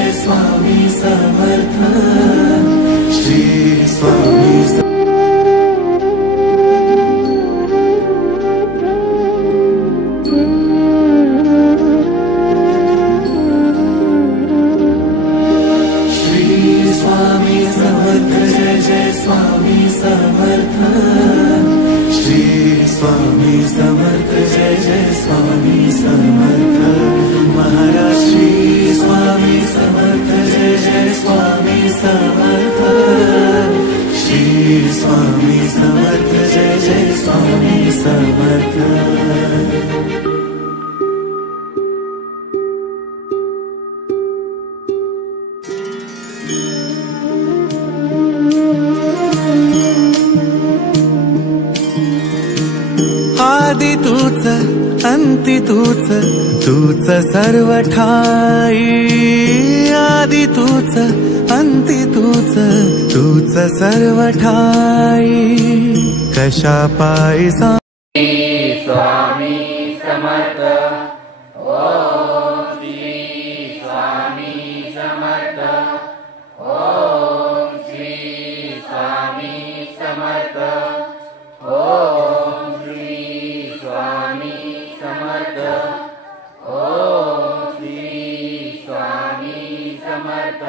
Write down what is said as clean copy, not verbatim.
जय स्वामी समर्थ श्री स्वामी समर्थ जय जय स्वामी समर्थ श्री स्वामी समर्थ जय जय स्वामी समर्थ महाराज श्री स्वामी समर्थ जय जय स्वामी समर्थ श्री स्वामी समर्थ जय जय स्वामी समर्थ। आदि तूच अंती तूच तूच सर्व ठाई आदि तूच अंती तूच तूच सर्व ठाई कशा पायी स्वामी समर्थ ओम श्री स्वामी समर्थ ओम श्री स्वामी समर्थ ओम श्री स्वामी समर्थ ओम श्री स्वामी समर्थ।